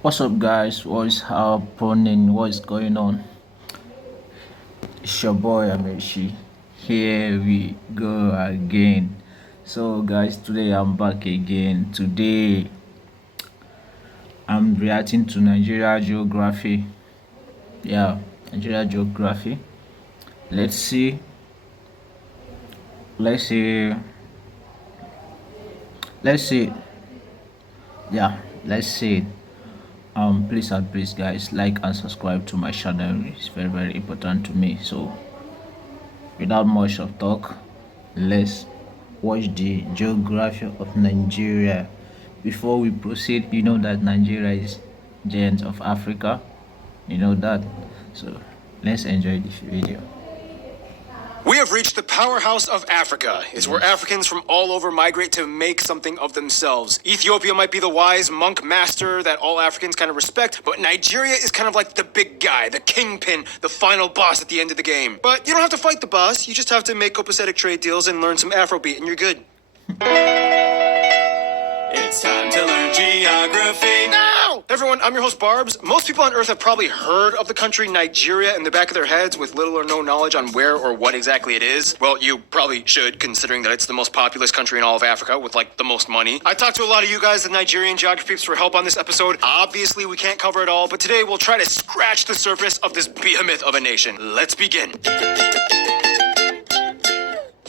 What's up, guys? What's happening? What's going on? It's your boy Ameshi. Here we go again. So, guys, today I'm back again. Today I'm reacting to Nigeria Geography. Yeah, Nigeria Geography. Let's see. Let's see. Let's see. Yeah, let's see. Please and please, guys, like and subscribe to my channel. It's very important to me. So without much of talk, let's watch the geography of Nigeria. Before we proceed, you know that Nigeria is giant of Africa. You know that. So let's enjoy this video. We have reached the powerhouse of Africa. It's where Africans from all over migrate to make something of themselves. Ethiopia might be the wise monk master that all Africans kind of respect, but Nigeria is kind of like the big guy, the kingpin, the final boss at the end of the game. But you don't have to fight the boss, you just have to make copacetic trade deals and learn some Afrobeat and you're good. It's time to learn geography now! Everyone, I'm your host Barbs. Most people on Earth have probably heard of the country Nigeria in the back of their heads with little or no knowledge on where or what exactly it is. Well, you probably should, considering that it's the most populous country in all of Africa with like the most money. I talked to a lot of you guys, the Nigerian geography peeps, for help on this episode. Obviously, we can't cover it all, but today we'll try to scratch the surface of this behemoth of a nation. Let's begin.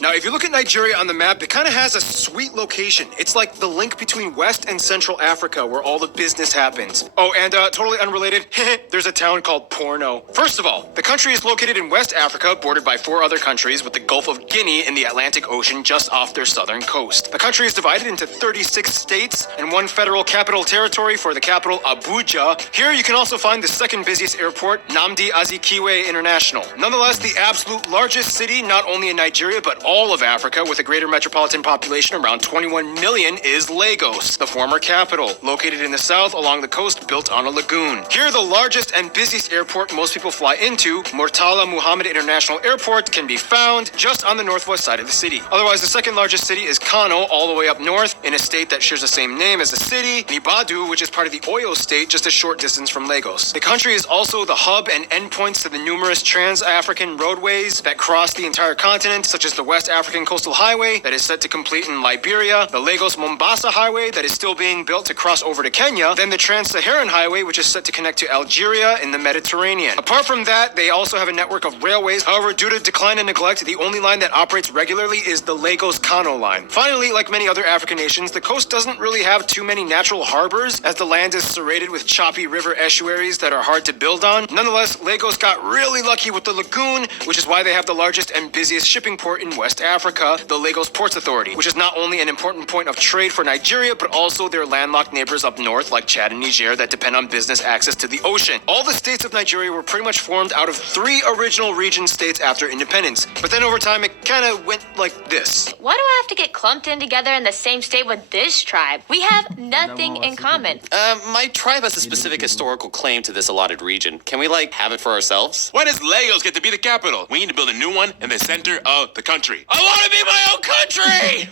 Now, if you look at Nigeria on the map, it kind of has a sweet location. It's like the link between West and Central Africa where all the business happens. Oh, and totally unrelated, there's a town called Porno. First of all, the country is located in West Africa, bordered by 4 other countries, with the Gulf of Guinea in the Atlantic Ocean just off their southern coast. The country is divided into 36 states and 1 federal capital territory for the capital, Abuja. Here you can also find the second busiest airport, Nnamdi Azikiwe International. Nonetheless, the absolute largest city, not only in Nigeria, but all of Africa, with a greater metropolitan population around 21 million, is Lagos, the former capital, located in the south along the coast, built on a lagoon. Here, the largest and busiest airport most people fly into, Murtala Muhammad International Airport, can be found just on the northwest side of the city. Otherwise, the second largest city is Kano, all the way up north, in a state that shares the same name as the city, Nibadu, which is part of the Oyo state, just a short distance from Lagos. The country is also the hub and endpoints to the numerous trans-African roadways that cross the entire continent, such as the West African Coastal Highway that is set to complete in Liberia, the Lagos-Mombasa Highway that is still being built to cross over to Kenya, then the Trans-Saharan Highway, which is set to connect to Algeria in the Mediterranean. Apart from that, they also have a network of railways. However, due to decline and neglect, the only line that operates regularly is the Lagos-Kano line. Finally, like many other African nations, the coast doesn't really have too many natural harbors, as the land is serrated with choppy river estuaries that are hard to build on. Nonetheless, Lagos got really lucky with the lagoon, which is why they have the largest and busiest shipping port in West Africa, the Lagos Ports Authority, which is not only an important point of trade for Nigeria, but also their landlocked neighbors up north like Chad and Niger that depend on business access to the ocean. All the states of Nigeria were pretty much formed out of 3 original region states after independence, but then over time it kind of went like this. Why do I have to get clumped in together in the same state with this tribe? We have nothing in common. My tribe has a specific historical claim to this allotted region. Can we, have it for ourselves? Why does Lagos get to be the capital? We need to build a new one in the center of the country. I want to be my own country!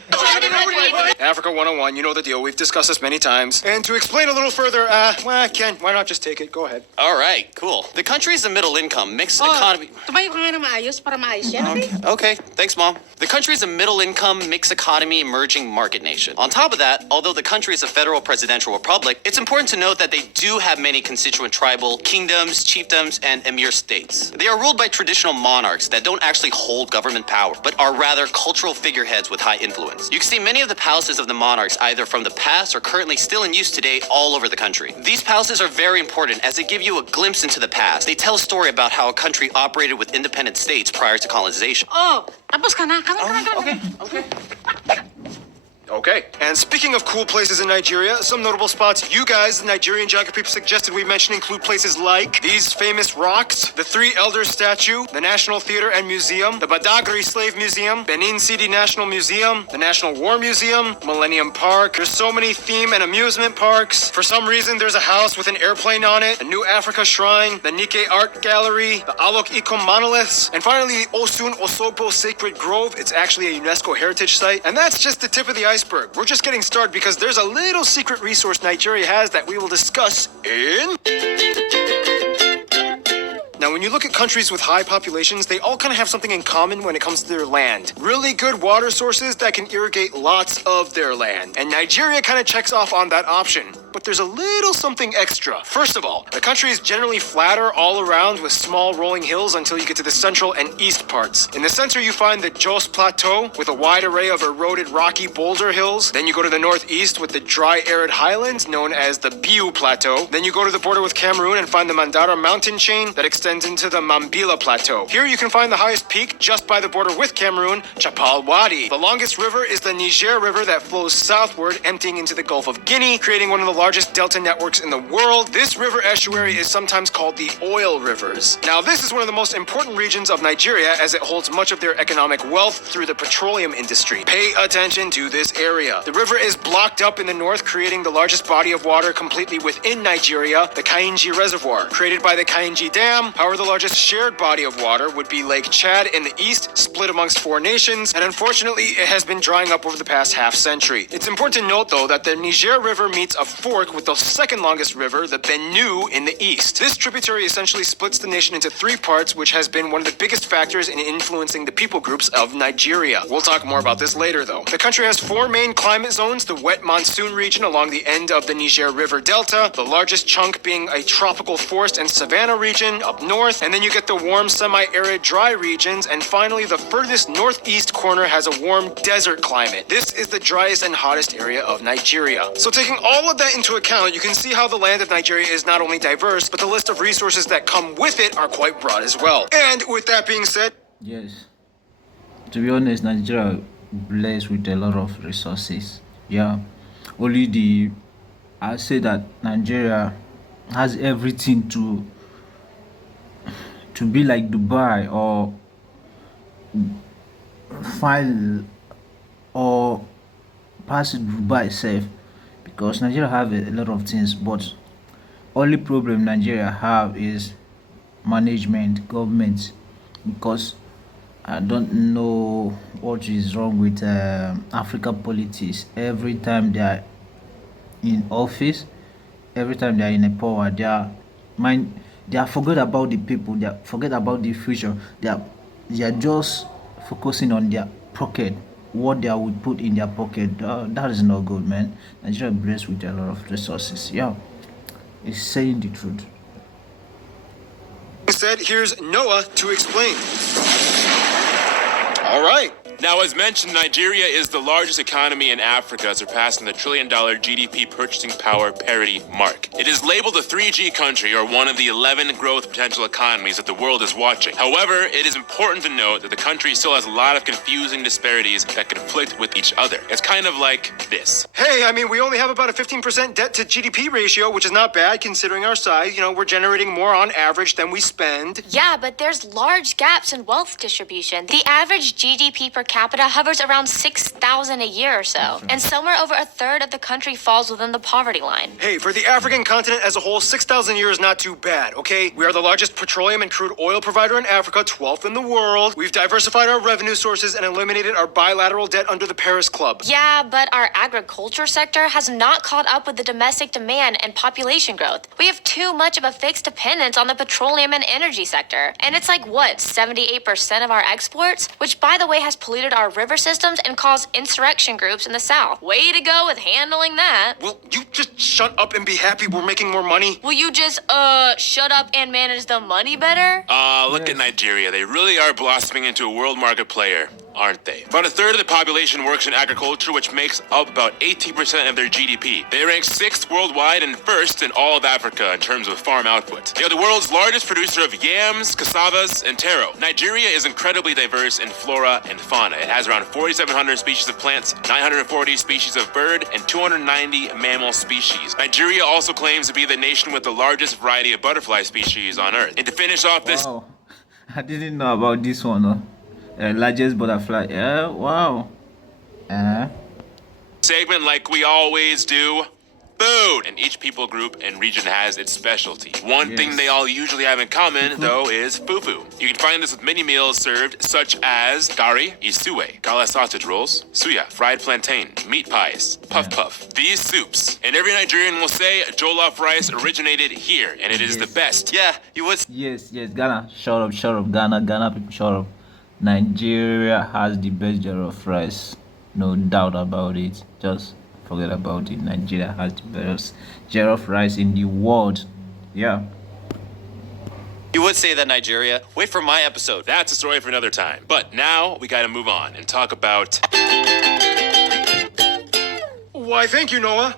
Africa 101, you know the deal. We've discussed this many times. And to explain a little further, Ken, why not just take it? Go ahead. All right, cool. The country is a middle income, mixed economy. Tumayo ka nga na maayos para maayos yan, okay? Okay, thanks, Mom. The country is a middle income, mixed economy, emerging market nation. On top of that, although the country is a federal presidential republic, it's important to note that they do have many constituent tribal kingdoms, chiefdoms, and emir states. They are ruled by traditional monarchs that don't actually hold government power, but are rather cultural figureheads with high influence. You can see many of the palaces of the monarchs either from the past or currently still in use today all over the country. These palaces are very important as they give you a glimpse into the past. They tell a story about how a country operated with independent states prior to colonization. Oh, tapos ka na. Come on. Okay. And speaking of cool places in Nigeria, some notable spots you guys, the Nigerian geography suggested we mention include places like these famous rocks, the 3 Elders statue, the National Theater and Museum, the Badagry Slave Museum, Benin City National Museum, the National War Museum, Millennium Park. There's so many theme and amusement parks. For some reason, there's a house with an airplane on it, a New Africa Shrine, the Nikkei Art Gallery, the Alok Ikom monoliths, and finally the Osun Osogbo Sacred Grove. It's actually a UNESCO heritage site. And that's just the tip of the iceberg iceberg. We're just getting started because there's a little secret resource Nigeria has that we will discuss in... Now, when you look at countries with high populations, they all kind of have something in common when it comes to their land. Really good water sources that can irrigate lots of their land. And Nigeria kind of checks off on that option. But there's a little something extra. First of all, the country is generally flatter all around with small rolling hills until you get to the central and east parts. In the center, you find the Jos Plateau with a wide array of eroded rocky boulder hills. Then you go to the northeast with the dry arid highlands known as the Biu Plateau. Then you go to the border with Cameroon and find the Mandara mountain chain that extends into the Mambila Plateau. Here you can find the highest peak just by the border with Cameroon, Chapal Wadi. The longest river is the Niger River that flows southward, emptying into the Gulf of Guinea, creating one of the largest delta networks in the world. This river estuary is sometimes called the oil rivers. Now, this is one of the most important regions of Nigeria as it holds much of their economic wealth through the petroleum industry. Pay attention to this area. The river is blocked up in the north, creating the largest body of water completely within Nigeria, the Kainji Reservoir. Created by the Kainji Dam, however, the largest shared body of water would be Lake Chad in the east, split amongst 4 nations, and unfortunately, it has been drying up over the past half century. It's important to note, though, that the Niger River meets a fork with the second longest river, the Benue, in the east. This tributary essentially splits the nation into 3 parts, which has been one of the biggest factors in influencing the people groups of Nigeria. We'll talk more about this later, though. The country has 4 main climate zones: the wet monsoon region along the end of the Niger River Delta, the largest chunk being a tropical forest and savanna region up north, and then you get the warm semi-arid dry regions, and finally the furthest northeast corner has a warm desert climate. This is the driest and hottest area of Nigeria. So taking all of that into account, you can see how the land of Nigeria is not only diverse, but the list of resources that come with it are quite broad as well. And with that being said, Yes. To be honest, Nigeria blessed with a lot of resources. Yeah. I say that Nigeria has everything to be like Dubai or file or pass Dubai itself, because Nigeria have a lot of things, but only problem Nigeria have is management, government, because I don't know what is wrong with Africa politics. Every time they are in office, every time they are in a power, they are forget about the people, they are forget about the future. They are just focusing on their pocket, what they would put in their pocket. That is not good, man. Nigeria blessed with a lot of resources. Yeah, it's saying the truth. said, here's Noah to explain. All right. Now, as mentioned, Nigeria is the largest economy in Africa, surpassing the $1 trillion GDP purchasing power parity mark. It is labeled a 3G country, or one of the 11 growth potential economies that the world is watching. However, it is important to note that the country still has a lot of confusing disparities that conflict with each other. It's kind of like this. Hey, I mean, we only have about a 15% debt to GDP ratio, which is not bad considering our size. You know, we're generating more on average than we spend. Yeah, but there's large gaps in wealth distribution. The average GDP per capita hovers around 6,000 a year or so, and somewhere over a third of the country falls within the poverty line. Hey, for the African continent as a whole, 6,000 a year is not too bad, okay? We are the largest petroleum and crude oil provider in Africa, 12th in the world. We've diversified our revenue sources and eliminated our bilateral debt under the Paris Club. Yeah, but our agriculture sector has not caught up with the domestic demand and population growth. We have too much of a fixed dependence on the petroleum and energy sector. And it's like, what, 78% of our exports? Which, by the way, has polluted our river systems and caused insurrection groups in the South. Way to go with handling that. Will you just shut up and be happy we're making more money? Will you just, shut up and manage the money better? Look at Nigeria. They really are blossoming into a world market player, aren't they? About a third of the population works in agriculture, which makes up about 18% of their GDP. They rank 6th worldwide and 1st in all of Africa in terms of farm output. They are the world's largest producer of yams, cassavas, and taro. Nigeria is incredibly diverse in flora and fauna. It has around 4,700 species of plants, 940 species of bird, and 290 mammal species. Nigeria also claims to be the nation with the largest variety of butterfly species on Earth. And to finish off this... Wow, I didn't know about this one. Largest butterfly. Yeah, wow. segment, like we always do, food. And each people group and region has its specialty. One thing Yes. they all usually have in common, though, is fufu. You can find this with many meals served, such as gari, isue, gala sausage rolls, suya, fried plantain, meat pies, puff puff. These soups. And every Nigerian will say jollof rice originated here, and it is the best. Yeah, you would. Yes, Ghana. Shut up. Ghana people, shut up. Nigeria has the best jollof rice. No doubt about it. Just forget about it. Nigeria has the best jollof rice in the world. Yeah. You would say that Nigeria. Wait for my episode. That's a story for another time. But now we gotta move on and talk about. Why, thank you, Noah.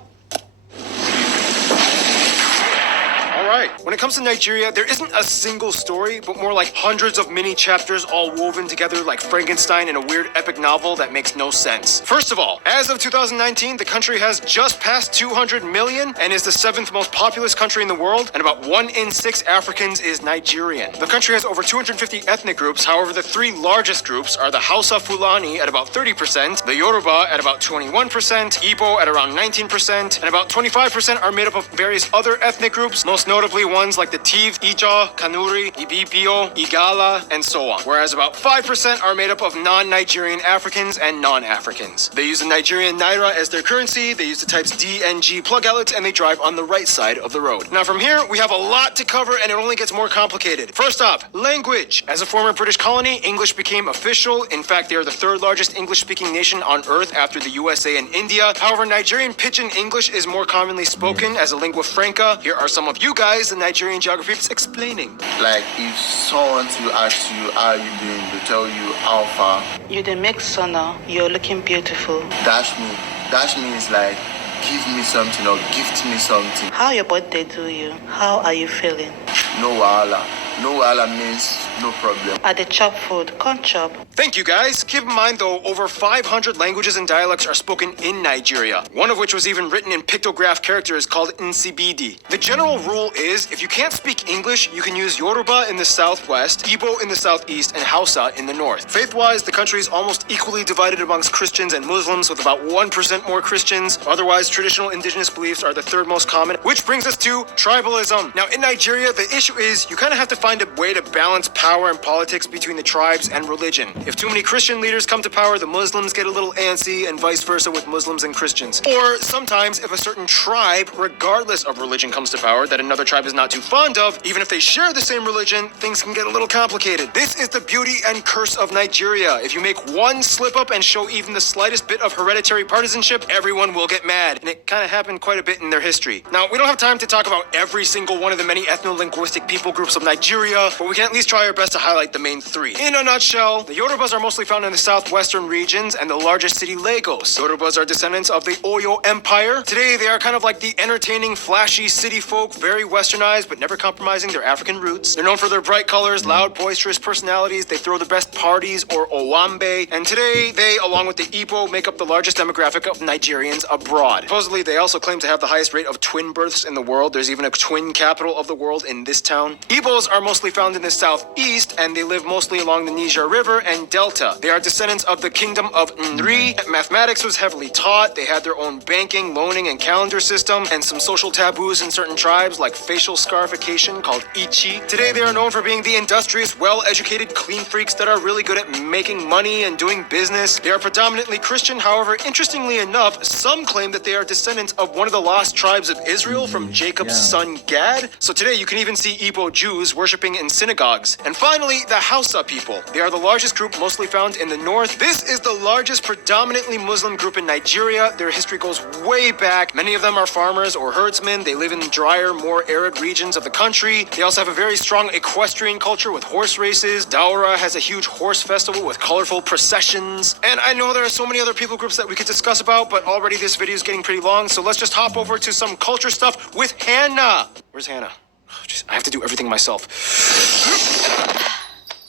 All right. When it comes to Nigeria, there isn't a single story, but more like hundreds of mini chapters all woven together like Frankenstein in a weird epic novel that makes no sense. First of all, as of 2019, the country has just passed 200 million and is the 7th most populous country in the world, and about 1 in 6 Africans is Nigerian. The country has over 250 ethnic groups. However, the 3 largest groups are the Hausa Fulani at about 30%, the Yoruba at about 21%, Igbo at around 19%, and about 25% are made up of various other ethnic groups, most notably ones like the Tiv, Ijaw, Kanuri, Ibibio, Igala, and so on. Whereas about 5% are made up of non-Nigerian Africans and non-Africans. They use the Nigerian Naira as their currency, they use the types D and G plug outlets, and they drive on the right side of the road. Now from here, we have a lot to cover and it only gets more complicated. First off, language. As a former British colony, English became official. In fact, they are the 3rd largest English-speaking nation on Earth after the USA and India. However, Nigerian Pidgin English is more commonly spoken as a lingua franca. Here are some of you guys, the Nigerian geographies, explaining. Like if someone to ask you how you doing, they tell you how far. You the make sonar, you're looking beautiful. Dash me. Dash means like give me something or gift me something. How your birthday do you? How are you feeling? No wahala. No wahala means no problem. At the chop food, can't chop. Thank you guys. Keep in mind though, over 500 languages and dialects are spoken in Nigeria, one of which was even written in pictograph characters called Nsibidi. The general rule is if you can't speak English, you can use Yoruba in the southwest, Igbo in the southeast, and Hausa in the north. Faith-wise, the country is almost equally divided amongst Christians and Muslims, with about 1% more Christians. Otherwise, traditional indigenous beliefs are the 3rd most common, which brings us to tribalism. Now in Nigeria, the issue is you kind of have to find a way to balance power and politics between the tribes and religion. If too many Christian leaders come to power, the Muslims get a little antsy, and vice versa with Muslims and Christians. Or sometimes if a certain tribe, regardless of religion, comes to power that another tribe is not too fond of, even if they share the same religion, things can get a little complicated. This is the beauty and curse of Nigeria. If you make one slip up and show even the slightest bit of hereditary partisanship, everyone will get mad. And it kind of happened quite a bit in their history. Now, we don't have time to talk about every single one of the many ethno-linguistic people groups of Nigeria, but we can at least try our best to highlight the main 3. In a nutshell, the Yorubas are mostly found in the southwestern regions and the largest city, Lagos. Yorubas are descendants of the Oyo Empire. Today, they are kind of like the entertaining, flashy city folk, very westernized, but never compromising their African roots. They're known for their bright colors, loud, boisterous personalities. They throw the best parties, or owambe. And today, they, along with the Igbo, make up the largest demographic of Nigerians abroad. Supposedly, they also claim to have the highest rate of twin births in the world. There's even a twin capital of the world in this town. Igbos are mostly found in the southeast, and they live mostly along the Niger River and Delta. They are descendants of the kingdom of Nri. Mathematics was heavily taught. They had their own banking, loaning, and calendar system, and some social taboos in certain tribes like facial scarification called Ichi. Today, they are known for being the industrious, well-educated, clean freaks that are really good at making money and doing business. They are predominantly Christian. However, interestingly enough, some claim that they are descendants of one of the lost tribes of Israel from Jacob's son Gad. So today, you can even see Igbo Jews worshiping in synagogues. And finally, the Hausa people. They are the largest group mostly found in the north. This is the largest predominantly Muslim group in Nigeria. Their history goes way back. Many of them are farmers or herdsmen. They live in drier, more arid regions of the country. They also have a very strong equestrian culture with horse races. Daura has a huge horse festival with colorful processions. And I know there are so many other people groups that we could discuss about, but already this video is getting pretty long, so let's just hop over to some culture stuff with Hannah. Where's Hannah? Oh, jeez, I have to do everything myself.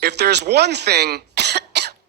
If there's one thing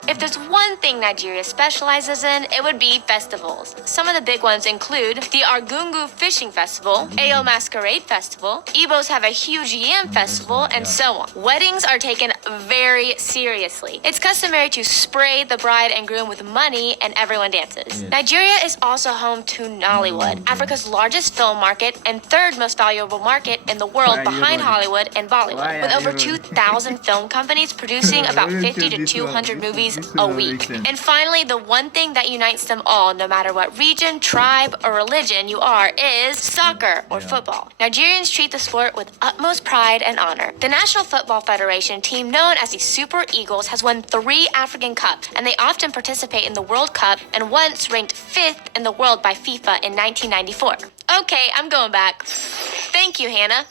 If there's one thing Nigeria specializes in, it would be festivals. Some of the big ones include the Argungu Fishing Festival, Ayo Masquerade Festival, Igbos have a huge yam festival, and so on. Weddings are taken very seriously. It's customary to spray the bride and groom with money and everyone dances. Nigeria is also home to Nollywood, Africa's largest film market and third most valuable market in the world behind Hollywood and Bollywood, with over 2,000 film companies producing about 50 to 200 movies a week. And finally, the one thing that unites them all, no matter what region, tribe, or religion you are, is soccer or football. Nigerians treat the sport with utmost pride and honor. The National Football Federation, team known as the Super Eagles, has won 3 African Cups, and they often participate in the World Cup and once ranked 5th in the world by FIFA in 1994. Okay, I'm going back. Thank you, Hannah.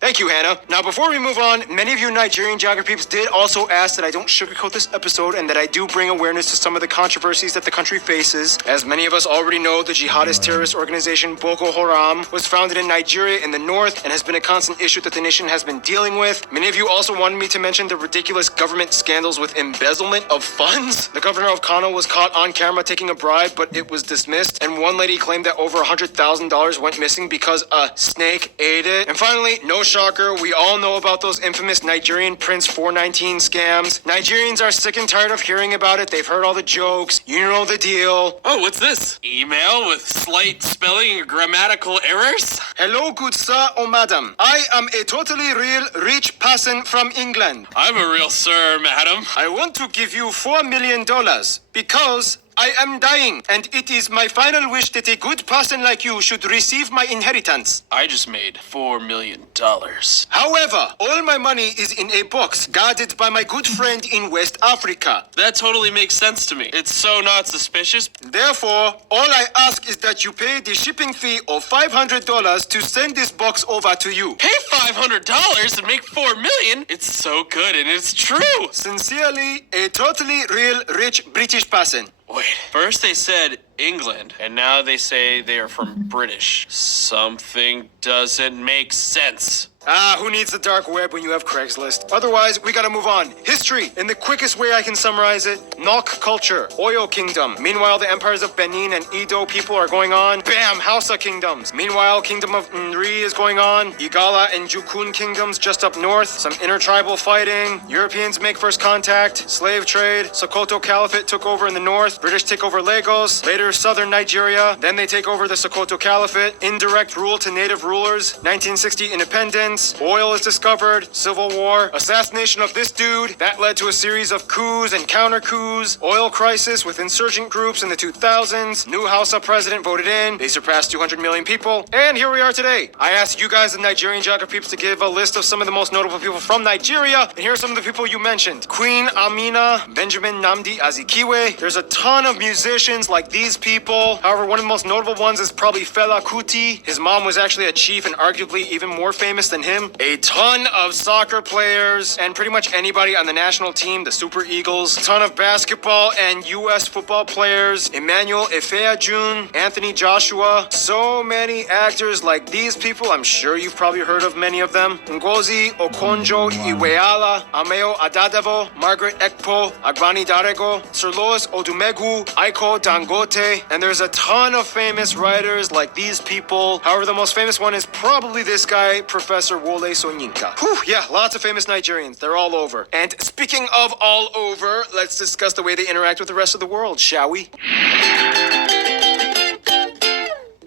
Thank you, Hannah. Now, before we move on, many of you Nigerian geography peeps did also ask that I don't sugarcoat this episode and that I do bring awareness to some of the controversies that the country faces. As many of us already know, the jihadist terrorist organization Boko Haram was founded in Nigeria in the north and has been a constant issue that the nation has been dealing with. Many of you also wanted me to mention the ridiculous government scandals with embezzlement of funds. The governor of Kano was caught on camera taking a bribe, but it was dismissed. And one lady claimed that over $100,000 went missing because a snake ate it. And finally, no shocker, we all know about those infamous Nigerian Prince 419 scams. Nigerians are sick and tired of hearing about it. They've heard all the jokes. You know the deal. Oh, what's this? Email with slight spelling or grammatical errors? Hello, good sir or madam. I am a totally real rich person from England. I'm a real sir, madam. I want to give you $4 million because I am dying, and it is my final wish that a good person like you should receive my inheritance. I just made $4 million. However, all my money is in a box guarded by my good friend in West Africa. That totally makes sense to me. It's so not suspicious. Therefore, all I ask is that you pay the shipping fee of $500 to send this box over to you. Pay $500 and make $4 million? It's so good and it's true. Sincerely, a totally real rich British person. Wait, first they said England, and now they say they are from British. Something doesn't make sense. Who needs the dark web when you have Craigslist? Otherwise, we gotta move on. History, in the quickest way I can summarize it. Nok culture, Oyo kingdom. Meanwhile, the empires of Benin and Edo people are going on. Bam, Hausa kingdoms. Meanwhile, kingdom of Nri is going on. Igala and Jukun kingdoms just up north. Some intertribal fighting. Europeans make first contact. Slave trade. Sokoto Caliphate took over in the north. British take over Lagos. Later, southern Nigeria. Then they take over the Sokoto Caliphate. Indirect rule to native rulers. 1960 independence. Oil is discovered, civil war, assassination of this dude. That led to a series of coups and counter coups, oil crisis with insurgent groups in the 2000s, new Hausa president voted in, they surpassed 200 million people, and here we are today. I asked you guys, the Nigerian geography peeps, to give a list of some of the most notable people from Nigeria, and here are some of the people you mentioned. Queen Amina, Benjamin Nnamdi Azikiwe. There's a ton of musicians like these people. However, one of the most notable ones is probably Fela Kuti. His mom was actually a chief and arguably even more famous than him. A ton of soccer players and pretty much anybody on the national team, the Super Eagles. A ton of basketball and U.S. football players. Emmanuel Efeajun, Anthony Joshua. So many actors like these people. I'm sure you've probably heard of many of them. Ngozi Okonjo-Iweala, Ameo Adadavo, Margaret Ekpo, Agbani Darego, Sir Lois Odumegu, Aiko Dangote, and there's a ton of famous writers like these people. However, the most famous one is probably this guy, Professor Wole Soyinka. Whew, yeah, lots of famous Nigerians. They're all over. And speaking of all over, let's discuss the way they interact with the rest of the world, shall we?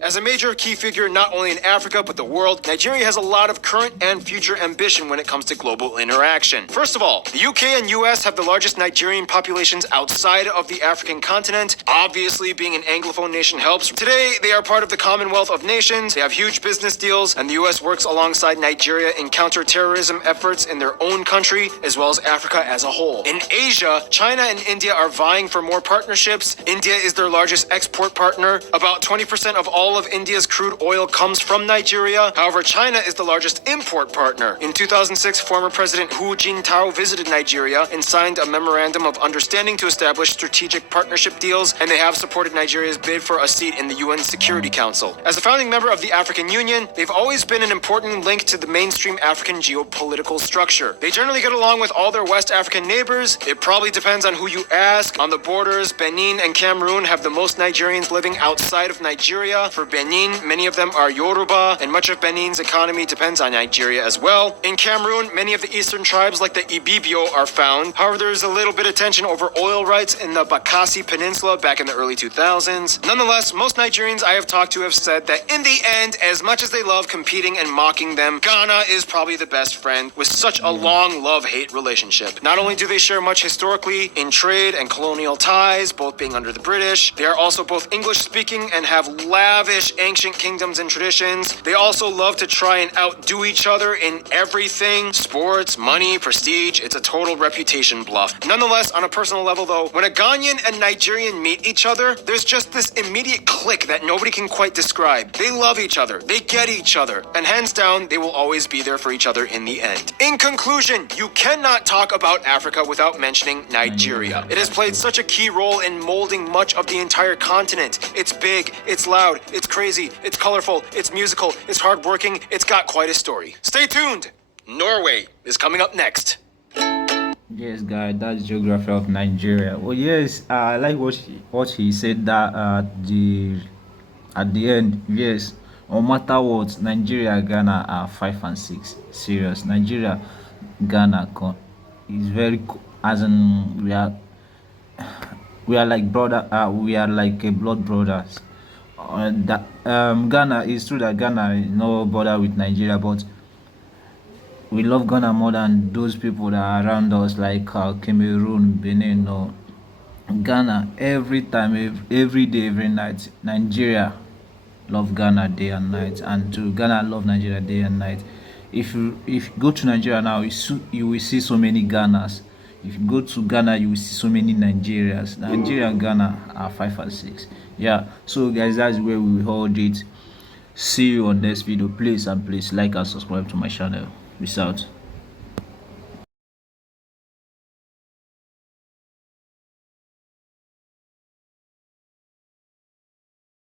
As a major key figure not only in Africa but the world, Nigeria has a lot of current and future ambition when it comes to global interaction. First of all, the UK and US have the largest Nigerian populations outside of the African continent. Obviously, being an Anglophone nation helps. Today, they are part of the Commonwealth of Nations. They have huge business deals, and the US works alongside Nigeria in counter-terrorism efforts in their own country, as well as Africa as a whole. In Asia, China and India are vying for more partnerships. India is their largest export partner. About 20% of all all of India's crude oil comes from Nigeria. However, China is the largest import partner. In 2006, former President Hu Jintao visited Nigeria and signed a memorandum of understanding to establish strategic partnership deals, and they have supported Nigeria's bid for a seat in the UN Security Council. As a founding member of the African Union, they've always been an important link to the mainstream African geopolitical structure. They generally get along with all their West African neighbors. It probably depends on who you ask. On the borders, Benin and Cameroon have the most Nigerians living outside of Nigeria. For Benin, many of them are Yoruba, and much of Benin's economy depends on Nigeria as well. In Cameroon, many of the eastern tribes like the Ibibio are found. However, there's a little bit of tension over oil rights in the Bakassi Peninsula back in the early 2000s. Nonetheless, most Nigerians I have talked to have said that in the end, as much as they love competing and mocking them, Ghana is probably the best friend with such a long love-hate relationship. Not only do they share much historically in trade and colonial ties, both being under the British, they are also both English-speaking and have lavish ancient kingdoms and traditions. They also love to try and outdo each other in everything: sports, money, prestige. It's a total reputation bluff. Nonetheless, on a personal level though, when a Ghanaian and Nigerian meet each other, there's just this immediate click that nobody can quite describe. They love each other, they get each other, and hands down, they will always be there for each other in the end. In conclusion, you cannot talk about Africa without mentioning Nigeria. It has played such a key role in molding much of the entire continent. It's big, it's loud, it's crazy, it's colorful, it's musical, it's hardworking, it's got quite a story. Stay tuned! Norway is coming up next. Yes, guys, that's geography of Nigeria. Well, yes, I like what he said, that at the end, yes, no matter what, Nigeria, Ghana are 5 and 6. Serious, Nigeria, Ghana is very as in we are like brother. We are like a blood brothers. Ghana is true that Ghana is no border with Nigeria, but we love Ghana more than those people that are around us, like Cameroon, Benin. No, Ghana every time, every day, every night. Nigeria love Ghana day and night, and to Ghana love Nigeria day and night. If you go to Nigeria now, you will see so many Ghanas. If you go to Ghana, you will see so many Nigerians. Nigeria and Ghana are 5 and 6. Yeah. So guys, that's where we hold it. See you on this video. Please like and subscribe to my channel. Peace out.